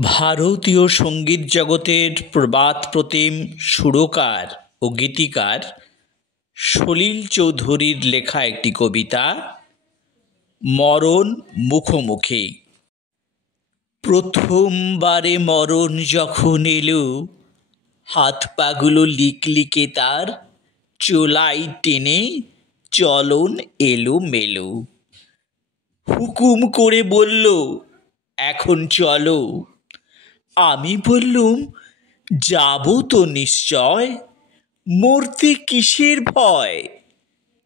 ভারতীয় সঙ্গীত জগতের প্রবাদ প্রতিম সুরকার ও গীতিকার সলিল চৌধুরীর লেখা একটি কবিতা মরণ মুখোমুখি। প্রথমবারে মরণ যখন এলো, হাত পাগুলো লিকলিকে তার, চোলাই টেনে চলন এলো মেলো। হুকুম করে বলল, এখন চলো। আমি বললুম, যাব তো নিশ্চয়, মরতে কিসের ভয়,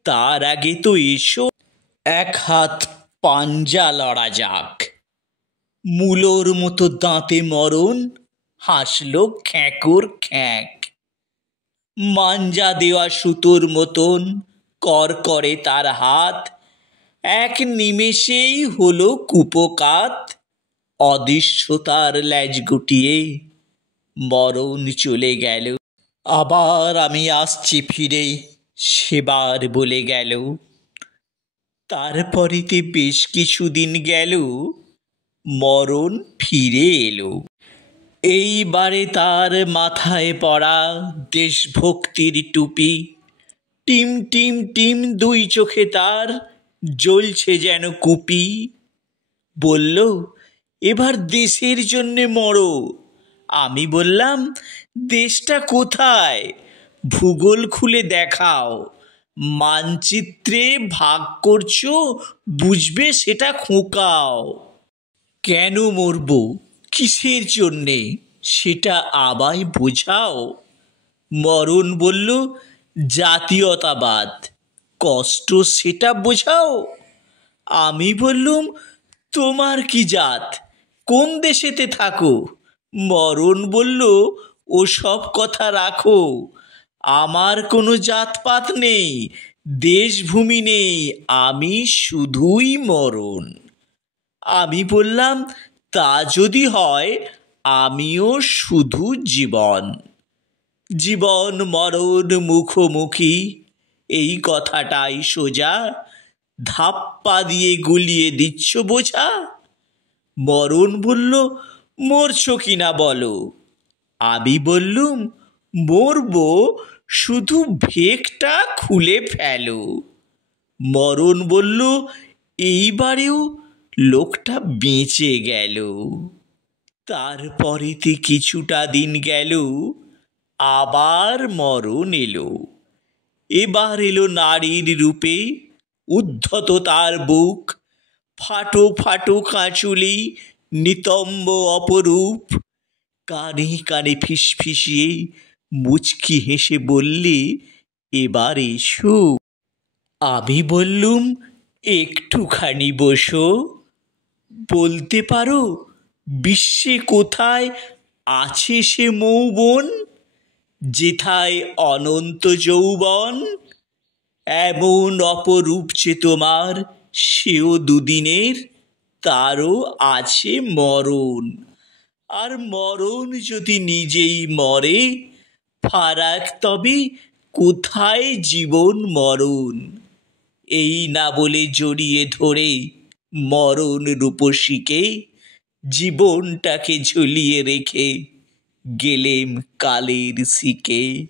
তার আগে তো এসো এক হাত পাঞ্জা লড়া যাক। মূলোর মতো দাঁতে মরণ হাসল খ্যাঁকর খ্যাঁক। মাঞ্জা দেওয়া সুতোর মতন করকরে তার হাত, এক নিমেষেই হলো কুপোকাত। অদৃশ্য তার লেজ গুটিয়ে মরণ চলে গেল। আবার আমি আসছি ফিরে, সেবার বলে গেল। তারপরেতে বেশ কিছুদিন গেল, মরণ ফিরে এলো। এইবারে তার মাথায় পড়া দেশভক্তির টুপি, টিম টিম টিম দুই চোখে তার জ্বলছে যেন কুপি। বলল, এবার দেশের জন্যে মরো। আমি বললাম, দেশটা কোথায়, ভূগোল খুলে দেখাও। মানচিত্রে ভাগ করছো, বুঝবে সেটা খোঁকাও। কেন মরব, কিসের জন্যে, সেটা আমায় বোঝাও। মরণ বলল, জাতীয়তাবাদ, কষ্ট সেটা বোঝাও। আমি বললুম, তোমার কি জাত, কোন দেশেতে থাকো। মরণ বলল, ওসব কথা রাখো, আমার কোনো জাতপাত নেই, দেশভূমি নেই, আমি শুধুই মরণ। আমি বললাম, তা যদি হয় আমিও শুধু জীবন। জীবন মরণ মুখোমুখি, এই কথাটাই সোজা, ধাপ্পা দিয়ে গুলিয়ে দিচ্ছ বোঝা। মরণ বলল, মরছ কিনা বলো। আমি বললুম, মরব, শুধু ভেকটা খুলে ফেলো। মরণ বলল, এইবারেও লোকটা বেঁচে গেল। তারপরেতে কিছুটা দিন গেল, আবার মরণ এলো। এবার এলো নারীর রূপে, উদ্ধত তার বুক, ফাটো ফাটো কাঁচুলি, নিতম্ব অপরূপ। কানে কানে ফিসফিসিয়ে মুচকি হেসে বললে, এবার এসো। আমি বললুম, একটুখানি বসো। বলতে পারো বিশ্বে কোথায় আছে সে মৌবন, যেথায় অনন্ত যৌবন। এমন অপরূপ যে তোমার, সেও দুদিনের, তারও আছে মরণ। আর মরণ যদি নিজেই মরে, ফারাক তবে কোথায় জীবন মরণ। এই না বলে জড়িয়ে ধরে মরণ রূপসীকে, জীবনটাকে ঝুলিয়ে রেখে গেলেম কালের শিকে।